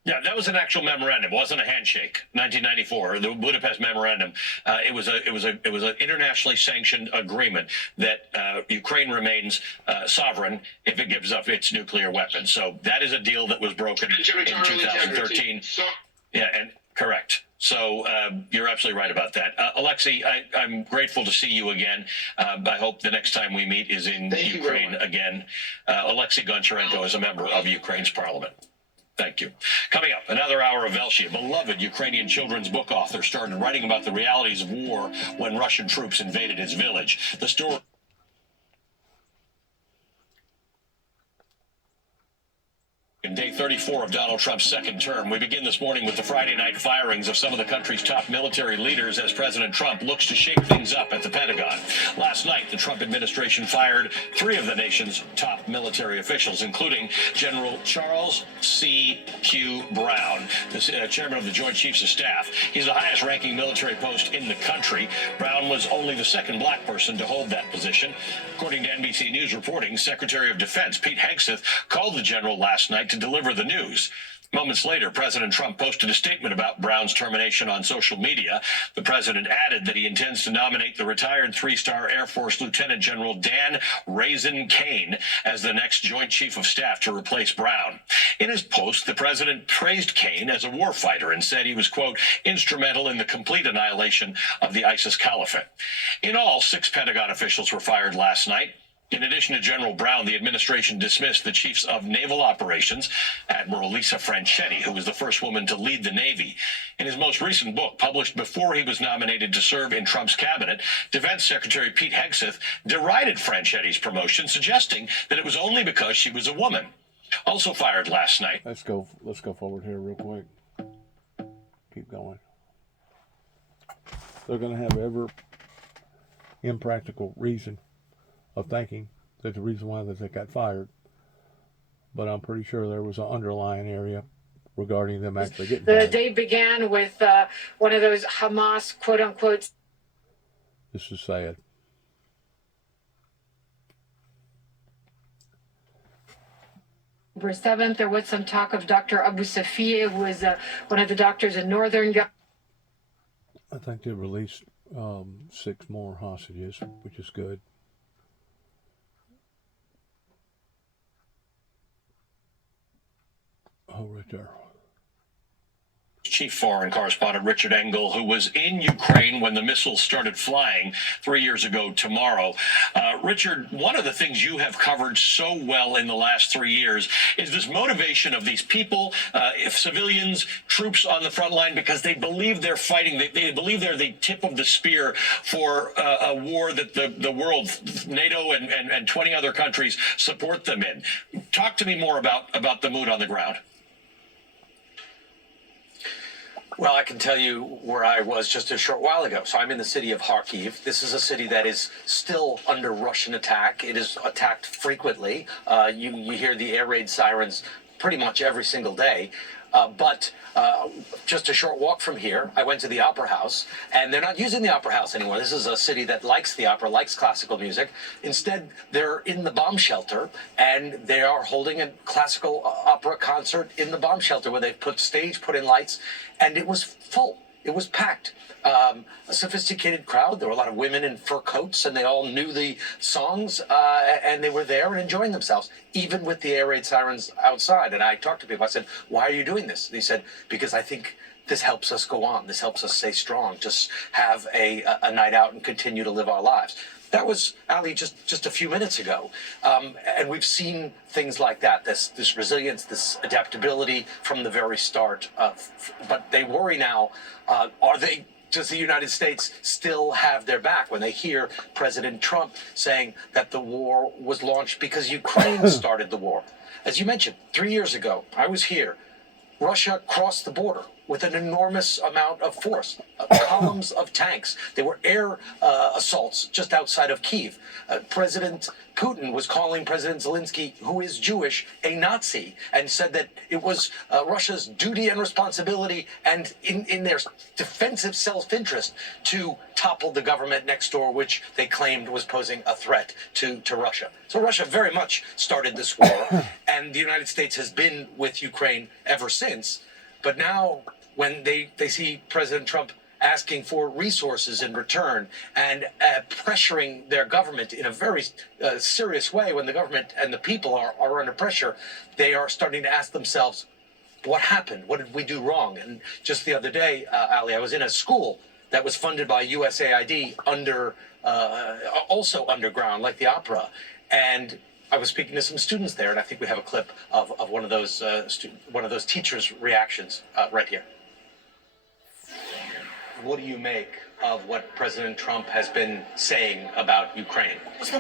Yeah, that was an actual memorandum. It wasn't a handshake. 1994, the Budapest Memorandum. It was an internationally sanctioned agreement that Ukraine remains sovereign if it gives up its nuclear weapons. So that is a deal that was broken in 2013. Yeah, and correct. So you're absolutely right about that. Alexei, I'm grateful to see you again. I hope the next time we meet is in Ukraine again. Alexei Goncharenko is a member of Ukraine's parliament. Thank you. Coming up, another hour of Velshi, a beloved Ukrainian children's book author, started writing about the realities of war when Russian troops invaded his village. The story... In day 34 of Donald Trump's second term, we begin this morning with the Friday night firings of some of the country's top military leaders as President Trump looks to shake things up at the Pentagon. Last night, the Trump administration fired 3 of the nation's top military officials, including General Charles C. Q. Brown, the chairman of the Joint Chiefs of Staff. He's the highest-ranking military post in the country. Brown was only the second black person to hold that position. According to NBC News reporting, Secretary of Defense Pete Hegseth called the general last night to deliver the news. Moments later, President Trump posted a statement about Brown's termination on social media. The president added that he intends to nominate the retired 3-star Air Force Lieutenant General Dan Raisin Kane as the next Joint Chief of Staff to replace Brown. In his post, the president praised Kane as a warfighter and said he was, quote, instrumental in the complete annihilation of the ISIS caliphate. In all, 6 Pentagon officials were fired last night. In addition to General Brown, the administration dismissed the chiefs of naval operations, Admiral Lisa Franchetti, who was the first woman to lead the Navy. In his most recent book, published before he was nominated to serve in Trump's cabinet, Defense Secretary Pete Hegseth derided Franchetti's promotion, suggesting that it was only because she was a woman. Also fired last night. Let's go forward here real quick. Keep going. They're going to have every impractical reason of thinking that the reason why that they got fired, but I'm pretty sure there was an underlying area regarding them actually getting fired. The day began with one of those Hamas quote-unquote. This is sad. October 7th, there was some talk of Dr. Abu Safiya, who was one of the doctors in northern. I think they released 6 more hostages, which is good. Oh, right there. chief foreign correspondent, Richard Engel, who was in Ukraine when the missiles started flying 3 years ago tomorrow. Richard, one of the things you have covered so well in the last 3 years is this motivation of these people, if civilians, troops on the front line, because they believe they're fighting. They believe they're the tip of the spear for a war that the world, NATO and 20 other countries support them in. Talk to me more about the mood on the ground. Well, I can tell you where I was just a short while ago. So I'm in the city of Kharkiv. This is a city that is still under Russian attack. It is attacked frequently. You hear the air raid sirens pretty much every single day. But just a short walk from here, I went to the Opera House, and they're not using the Opera House anymore. This is a city that likes the opera, likes classical music. Instead, they're in the bomb shelter, and they are holding a classical opera concert in the bomb shelter where they've put in lights, and it was full. It was packed. A sophisticated crowd. There were a lot of women in fur coats, and they all knew the songs, and they were there and enjoying themselves, even with the air raid sirens outside. And I talked to people. I said, "Why are you doing this?" They said, "Because I think this helps us go on. This helps us stay strong. Just have a night out and continue to live our lives." That was, Ali, just a few minutes ago. And we've seen things like that, this resilience, this adaptability from the very start. But they worry now, does the United States still have their back when they hear President Trump saying that the war was launched because Ukraine started the war? As you mentioned, 3 years ago, I was here. Russia crossed the border with an enormous amount of force, columns of tanks. There were air assaults just outside of Kyiv. President Putin was calling President Zelensky, who is Jewish, a Nazi, and said that it was Russia's duty and responsibility and in their defensive self-interest to topple the government next door, which they claimed was posing a threat to Russia. So Russia very much started this war, and the United States has been with Ukraine ever since. But now, when they see President Trump asking for resources in return and pressuring their government in a very serious way, when the government and the people are under pressure, they are starting to ask themselves, what happened? What did we do wrong? And just the other day, Ali, I was in a school that was funded by USAID also underground, like the opera. And I was speaking to some students there, and I think we have a clip of one of those teachers' reactions right here. What do you make of what President Trump has been saying about Ukraine? To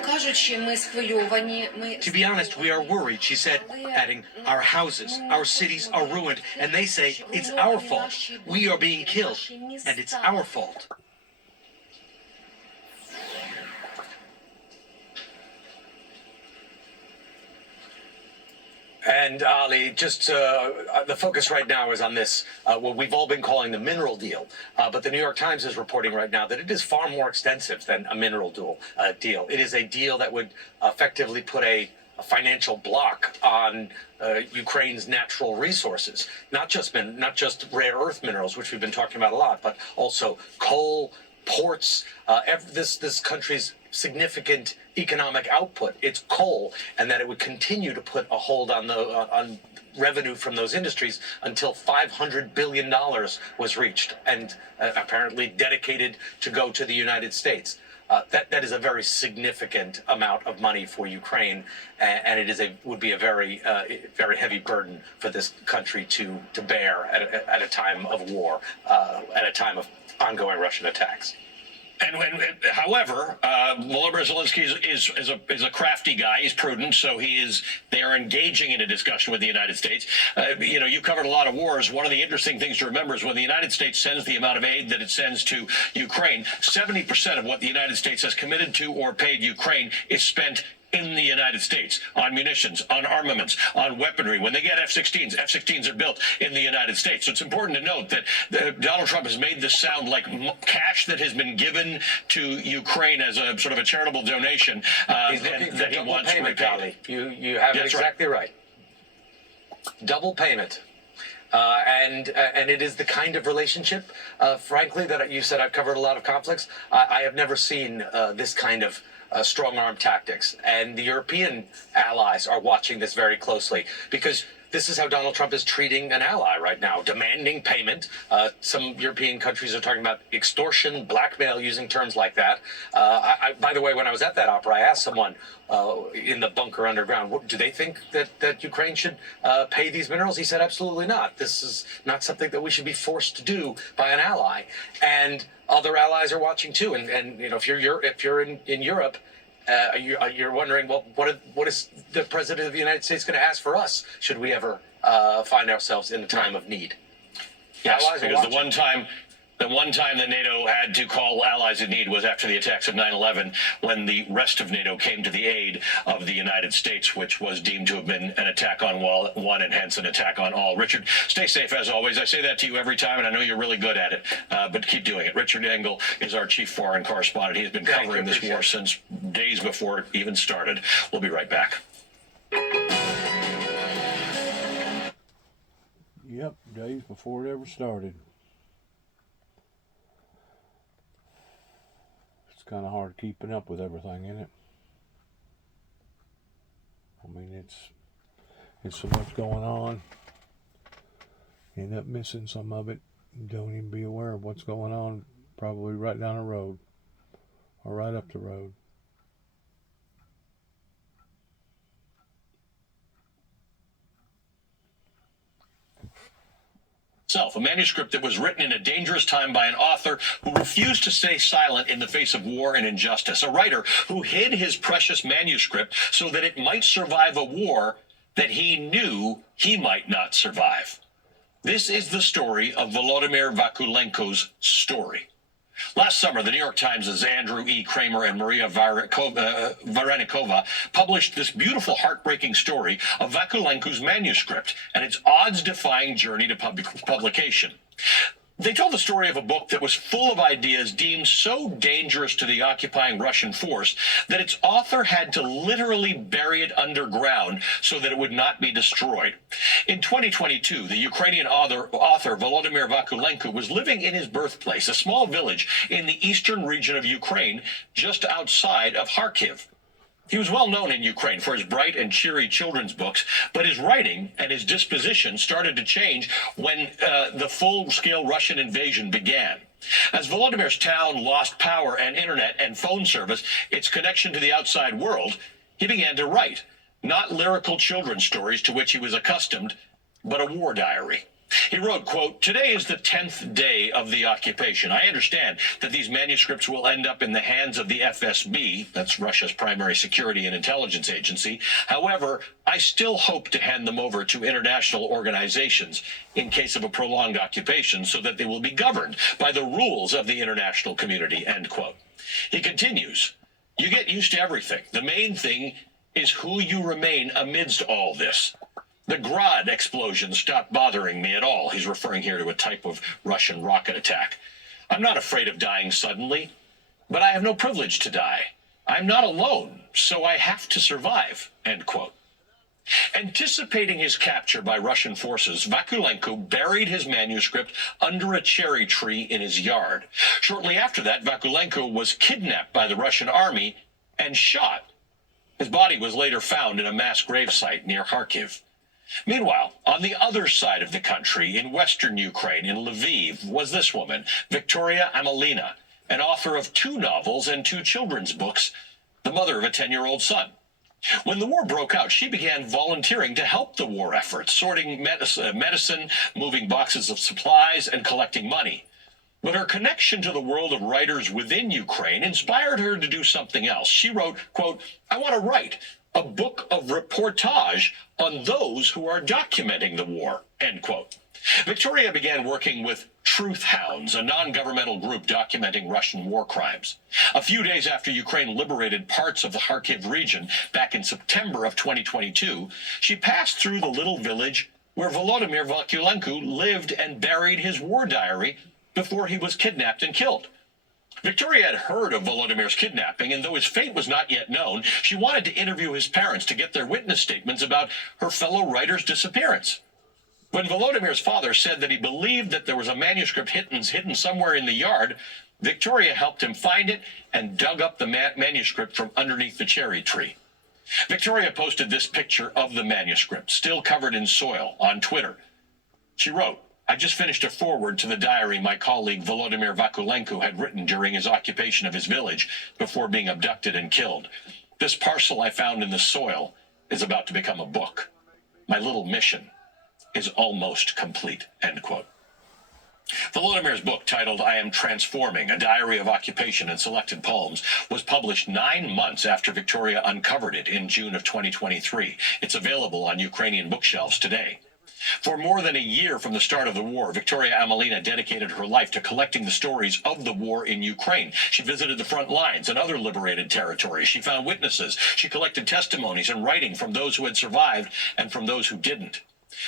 be honest, we are worried, she said, adding, our houses, our cities are ruined, and they say it's our fault. We are being killed, and it's our fault. And Ali, just the focus right now is on this, what we've all been calling the mineral deal. But the New York Times is reporting right now that it is far more extensive than a mineral deal. It is a deal that would effectively put a financial block on Ukraine's natural resources, not just rare earth minerals, which we've been talking about a lot, but also coal, ports, this country's significant economic output, it's coal, and that it would continue to put a hold on revenue from those industries until $500 billion was reached and apparently dedicated to go to the United States. That is a very significant amount of money for Ukraine, and it would be a very heavy burden for this country to bear at a time of war, at a time of ongoing Russian attacks. However, Volodymyr Zelensky is a crafty guy. He's prudent, so they are engaging in a discussion with the United States. You covered a lot of wars. One of the interesting things to remember is when the United States sends the amount of aid that it sends to Ukraine, 70% of what the United States has committed to or paid Ukraine is spent in the United States on munitions, on armaments, on weaponry. When they get F-16s are built in the United States. So it's important to note that Donald Trump has made this sound like cash that has been given to Ukraine as a sort of a charitable donation that he wants repaid. You have it exactly right. Double payment. And it is the kind of relationship, frankly, that you said I've covered a lot of conflicts. I have never seen this kind of strong-arm tactics. And the European allies are watching this very closely because this is how Donald Trump is treating an ally right now, demanding payment. Some European countries are talking about extortion, blackmail, using terms like that. By the way, when I was at that opera, I asked someone in the bunker underground, do they think that Ukraine should pay these minerals? He said, absolutely not. This is not something that we should be forced to do by an ally. And other allies are watching too. And you know, if you're in Europe, you're wondering, well, what is the president of the United States going to ask for us should we ever find ourselves in a time of need? Yes, Allies are because watching. the one time that NATO had to call allies in need was after the attacks of 9/11, when the rest of NATO came to the aid of the United States, which was deemed to have been an attack on one and hence an attack on all. Richard, stay safe as always. I say that to you every time, and I know you're really good at it, but keep doing it. Richard Engel is our chief foreign correspondent. He's been covering this war since days before it even started. We'll be right back. Yep, days before it ever started. It's kind of hard keeping up with everything, isn't it? I mean, it's so much going on. You end up missing some of it. You don't even be aware of what's going on, probably right down the road or right up the road. A manuscript that was written in a dangerous time by an author who refused to stay silent in the face of war and injustice, a writer who hid his precious manuscript so that it might survive a war that he knew he might not survive. This is the story of Volodymyr Vakulenko's story. Last summer, the New York Times' Andrew E. Kramer and Maria Varenikova published this beautiful, heartbreaking story of Vakulenko's manuscript and its odds-defying journey to publication. They told the story of a book that was full of ideas deemed so dangerous to the occupying Russian force that its author had to literally bury it underground so that it would not be destroyed. In 2022, the Ukrainian author Volodymyr Vakulenko was living in his birthplace, a small village in the eastern region of Ukraine, just outside of Kharkiv. He was well known in Ukraine for his bright and cheery children's books, but his writing and his disposition started to change when the full-scale Russian invasion began. As Volodymyr's town lost power and internet and phone service, its connection to the outside world, he began to write, not lyrical children's stories to which he was accustomed, but a war diary. He wrote, quote, "Today is the 10th day of the occupation. I understand that these manuscripts will end up in the hands of the FSB, that's Russia's primary security and intelligence agency. However, I still hope to hand them over to international organizations in case of a prolonged occupation so that they will be governed by the rules of the international community," end quote. He continues, "You get used to everything. The main thing is who you remain amidst all this. The Grad explosion stopped bothering me at all." He's referring here to a type of Russian rocket attack. "I'm not afraid of dying suddenly, but I have no privilege to die. I'm not alone, so I have to survive," end quote. Anticipating his capture by Russian forces, Vakulenko buried his manuscript under a cherry tree in his yard. Shortly after that, Vakulenko was kidnapped by the Russian army and shot. His body was later found in a mass gravesite near Kharkiv. Meanwhile, on the other side of the country, in western Ukraine, in Lviv, was this woman, Victoria Amelina, an author of 2 novels and 2 children's books, the mother of a 10-year-old son. When the war broke out, she began volunteering to help the war effort, sorting medicine, moving boxes of supplies, and collecting money. But her connection to the world of writers within Ukraine inspired her to do something else. She wrote, quote, "I want to write a book of reportage on those who are documenting the war," end quote. Victoria began working with Truth Hounds, a non-governmental group documenting Russian war crimes. A few days after Ukraine liberated parts of the Kharkiv region back in September of 2022, she passed through the little village where Volodymyr Vakulenko lived and buried his war diary before he was kidnapped and killed. Victoria had heard of Volodymyr's kidnapping, and though his fate was not yet known, she wanted to interview his parents to get their witness statements about her fellow writer's disappearance. When Volodymyr's father said that he believed that there was a manuscript hidden somewhere in the yard, Victoria helped him find it and dug up the manuscript from underneath the cherry tree. Victoria posted this picture of the manuscript, still covered in soil, on Twitter. She wrote, "I just finished a foreword to the diary my colleague Volodymyr Vakulenko had written during his occupation of his village before being abducted and killed. This parcel I found in the soil is about to become a book. My little mission is almost complete," end quote. Volodymyr's book, titled I Am Transforming, A Diary of Occupation and Selected Poems, was published 9 months after Victoria uncovered it in June of 2023. It's available on Ukrainian bookshelves today. For more than a year from the start of the war, Victoria Amelina dedicated her life to collecting the stories of the war in Ukraine. She visited the front lines and other liberated territories. She found witnesses. She collected testimonies and writing from those who had survived and from those who didn't.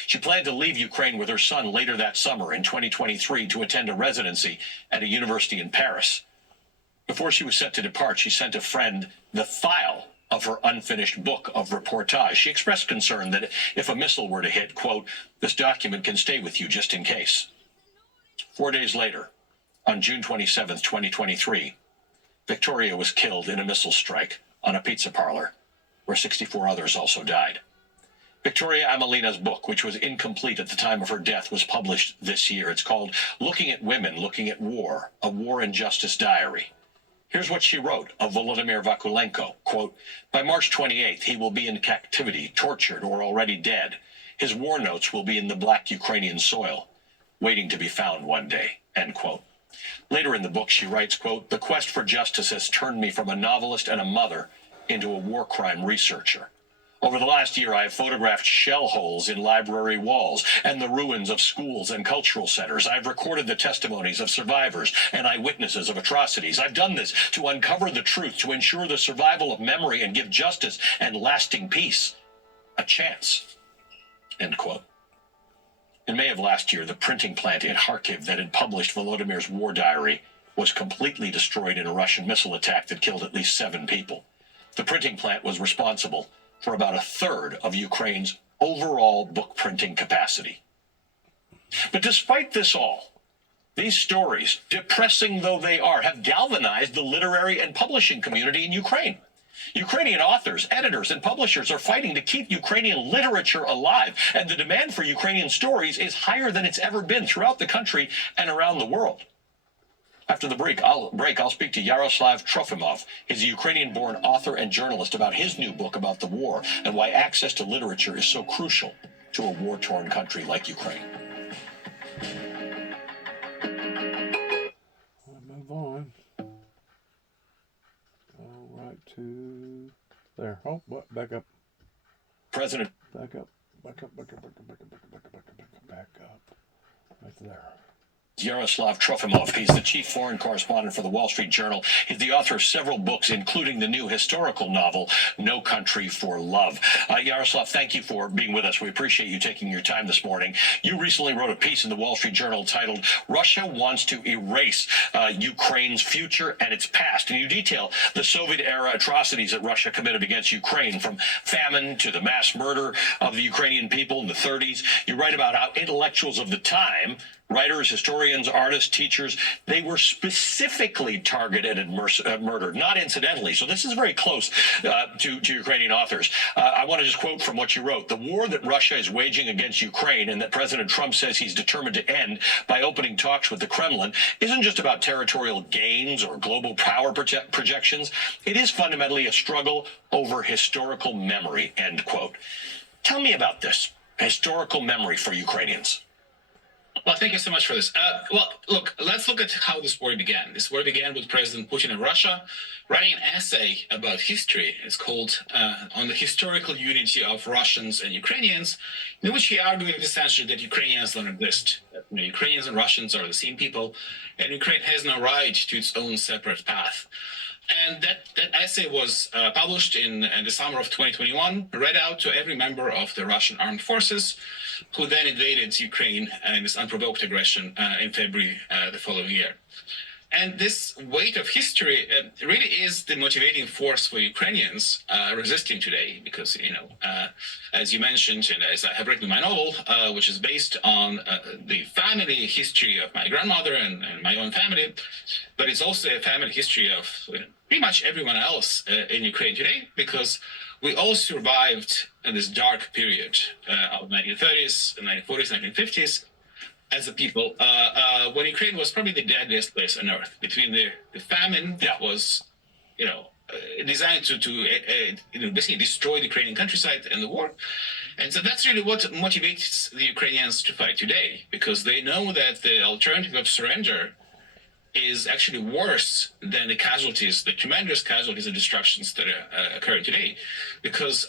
She planned to leave Ukraine with her son later that summer in 2023 to attend a residency at a university in Paris. Before she was set to depart, she sent a friend the file of her unfinished book of reportage. She expressed concern that if a missile were to hit, quote, "this document can stay with you just in case." 4 days later, on June 27, 2023, Victoria was killed in a missile strike on a pizza parlor, where 64 others also died. Victoria Amelina's book, which was incomplete at the time of her death, was published this year. It's called Looking at Women, Looking at War, A War and Justice Diary. Here's what she wrote of Volodymyr Vakulenko, quote, "By March 28th, he will be in captivity, tortured, or already dead. His war notes will be in the black Ukrainian soil, waiting to be found one day," end quote. Later in the book, she writes, quote, "The quest for justice has turned me from a novelist and a mother into a war crime researcher. Over the last year, I have photographed shell holes in library walls and the ruins of schools and cultural centers. I've recorded the testimonies of survivors and eyewitnesses of atrocities. I've done this to uncover the truth, to ensure the survival of memory and give justice and lasting peace a chance," end quote. In May of last year, the printing plant in Kharkiv that had published Volodymyr's war diary was completely destroyed in a Russian missile attack that killed at least 7 people. The printing plant was responsible for about a third of Ukraine's overall book printing capacity. But despite this all, these stories, depressing though they are, have galvanized the literary and publishing community in Ukraine. Ukrainian authors, editors, and publishers are fighting to keep Ukrainian literature alive, and the demand for Ukrainian stories is higher than it's ever been throughout the country and around the world. After the break, I'll speak to Yaroslav Trofimov. He's a Ukrainian-born author and journalist about his new book about the war and why access to literature is so crucial to a war-torn country like Ukraine. We'll move on. All right to there. Oh, what? Back up. President. Back up. Back up. Right there. Yaroslav Trofimov. He's the chief foreign correspondent for the Wall Street Journal. He's the author of several books, including the new historical novel, No Country for Love. Yaroslav, thank you for being with us. We appreciate you taking your time this morning. You recently wrote a piece in the Wall Street Journal titled, Russia Wants to Erase Ukraine's Future and Its Past. And you detail the Soviet-era atrocities that Russia committed against Ukraine, from famine to the mass murder of the Ukrainian people in the 30s. You write about how intellectuals of the time, writers, historians, artists, teachers, they were specifically targeted and murdered, not incidentally. So this is very close to Ukrainian authors. I want to just quote from what you wrote. The war that Russia is waging against Ukraine and that President Trump says he's determined to end by opening talks with the Kremlin isn't just about territorial gains or global power projections. It is fundamentally a struggle over historical memory, end quote. Tell me about this historical memory for Ukrainians. Well, thank you so much for this. Well, look, let's look at how this war began. This war began with President Putin of Russia writing an essay about history. It's called On the Historical Unity of Russians and Ukrainians, in which he argued essentially that Ukrainians don't exist. Ukrainians and Russians are the same people, and Ukraine has no right to its own separate path. And that essay was published in the summer of 2021, read out to every member of the Russian armed forces, who then invaded Ukraine in this unprovoked aggression in February the following year. And this weight of history really is the motivating force for Ukrainians resisting today, because, as you mentioned, and as I have written in my novel, which is based on the family history of my grandmother and my own family, but it's also a family history of pretty much everyone else in Ukraine today, because we all survived this dark period of 1930s, 1940s, 1950s as a people, when Ukraine was probably the deadliest place on earth, between the famine that was, designed to basically destroy the Ukrainian countryside and the war. And so that's really what motivates the Ukrainians to fight today, because they know that the alternative of surrender is actually worse than the casualties, the tremendous casualties and destructions that are occurring today, because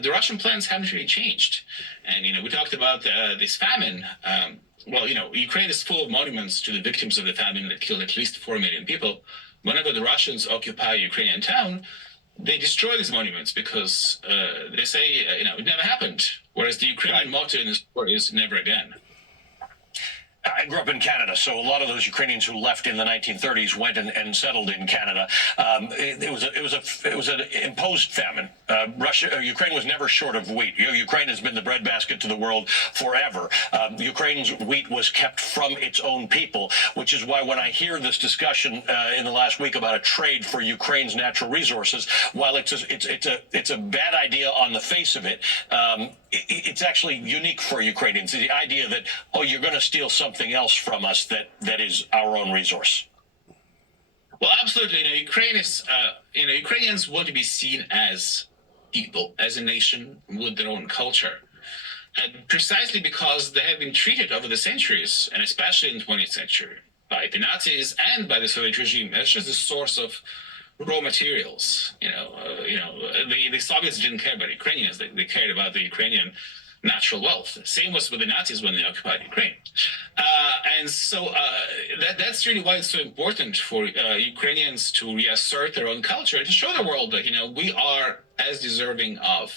the Russian plans haven't really changed. And, we talked about this famine. Ukraine is full of monuments to the victims of the famine that killed at least 4 million people. Whenever the Russians occupy a Ukrainian town, they destroy these monuments because they say, it never happened. Whereas the Ukrainian motto in this war is never again. I grew up in Canada, so a lot of those Ukrainians who left in the 1930s went and settled in Canada. It was an imposed famine. Ukraine was never short of wheat. Ukraine has been the breadbasket to the world forever. Ukraine's wheat was kept from its own people, which is why when I hear this discussion in the last week about a trade for Ukraine's natural resources, while it's a bad idea on the face of it, it's actually unique for Ukrainians. The idea that, you're going to steal something else from us that is our own resource. Well, absolutely. Ukraine is, Ukrainians want to be seen as people, as a nation with their own culture. And precisely because they have been treated over the centuries, and especially in the 20th century, by the Nazis and by the Soviet regime as just a source of raw materials. The Soviets didn't care about Ukrainians. They cared about the Ukrainian natural wealth. Same was with the Nazis when they occupied Ukraine. And so that's really why it's so important for Ukrainians to reassert their own culture, to show the world that, we are as deserving of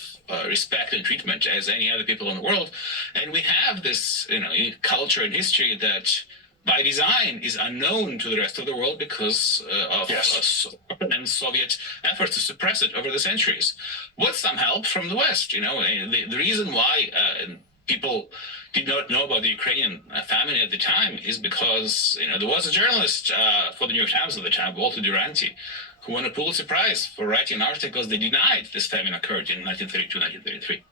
respect and treatment as any other people in the world. And we have this, culture and history that by design is unknown to the rest of the world because of and Soviet efforts to suppress it over the centuries, with some help from the West. The reason why people did not know about the Ukrainian famine at the time is because there was a journalist for the New York Times at the time, Walter Duranty, who won a Pulitzer Prize for writing articles that denied this famine occurred in 1932, 1933.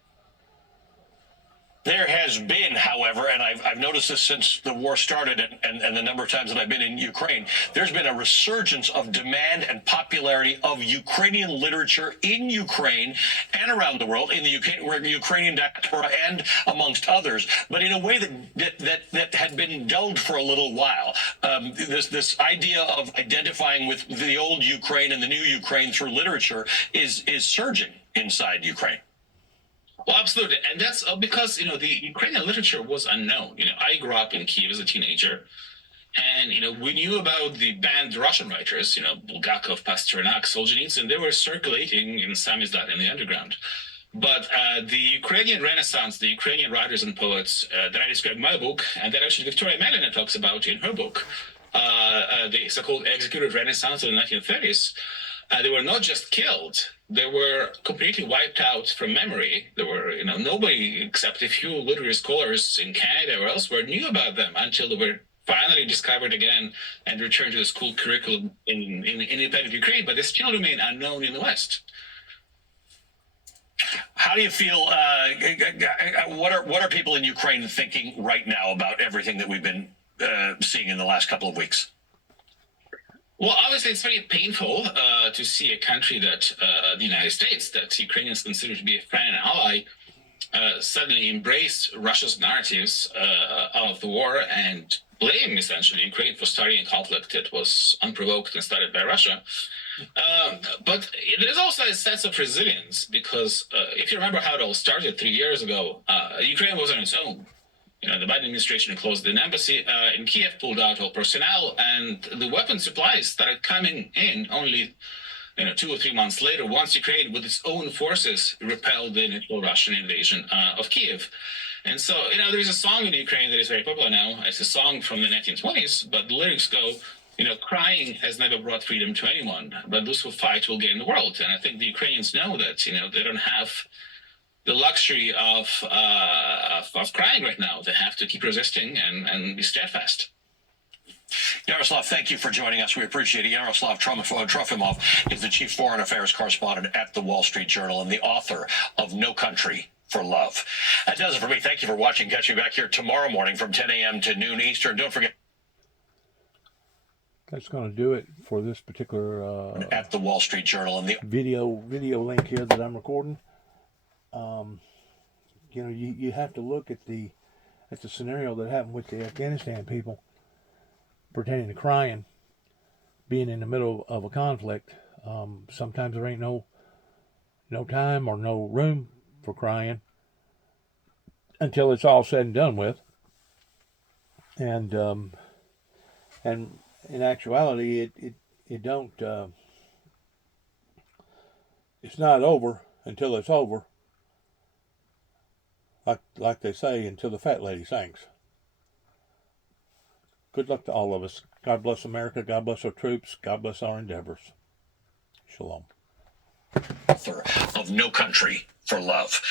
There has been, however, and I've noticed this since the war started and the number of times that I've been in Ukraine, there's been a resurgence of demand and popularity of Ukrainian literature in Ukraine and around the world, in the Ukrainian diaspora and amongst others, but in a way that had been dulled for a little while. This idea of identifying with the old Ukraine and the new Ukraine through literature is surging inside Ukraine. Well, absolutely. And that's because, the Ukrainian literature was unknown. I grew up in Kyiv as a teenager, and, we knew about the banned Russian writers, Bulgakov, Pasternak, Solzhenitsyn. They were circulating in samizdat in the underground. But the Ukrainian Renaissance, the Ukrainian writers and poets that I described in my book, and that actually Victoria Melina talks about in her book, the so-called executed Renaissance of the 1930s, they were not just killed, they were completely wiped out from memory. There were, nobody except a few literary scholars in Canada or elsewhere knew about them until they were finally discovered again and returned to the school curriculum in independent Ukraine, but they still remain unknown in the West. How do you feel, what are people in Ukraine thinking right now about everything that we've been seeing in the last couple of weeks? Well, obviously, it's very painful to see a country that the United States, that Ukrainians consider to be a friend and ally, suddenly embrace Russia's narratives of the war and blame, essentially, Ukraine for starting a conflict that was unprovoked and started by Russia. But there's also a sense of resilience, because if you remember how it all started 3 years ago, Ukraine was on its own. The Biden administration closed an embassy in Kiev, pulled out all personnel, and the weapon supplies started coming in only 2 or 3 months later, once Ukraine, with its own forces, repelled the initial Russian invasion of Kiev. And so, there is a song in Ukraine that is very popular now. It's a song from the 1920s, but the lyrics go, crying has never brought freedom to anyone, but those who fight will gain the world. And I think the Ukrainians know that, they don't have the luxury of crying right now. They have to keep resisting and be steadfast. Yaroslav, thank you for joining us. We appreciate it. Yaroslav Trofimov is the chief foreign affairs correspondent at the Wall Street Journal and the author of No Country for Love. That does it for me. Thank you for watching. Catch me back here tomorrow morning from 10 a.m. to noon Eastern. Don't forget. That's going to do it for this particular at the Wall Street Journal and the video link here that I'm recording. You know, you have to look at the scenario that happened with the Afghanistan people pretending to crying, being in the middle of a conflict. Sometimes there ain't no time or no room for crying until it's all said and done with. And in actuality, it don't. It's not over until it's over. Like they say, until the fat lady sings. Good luck to all of us. God bless America. God bless our troops. God bless our endeavors. Shalom. Author of No Country for Love.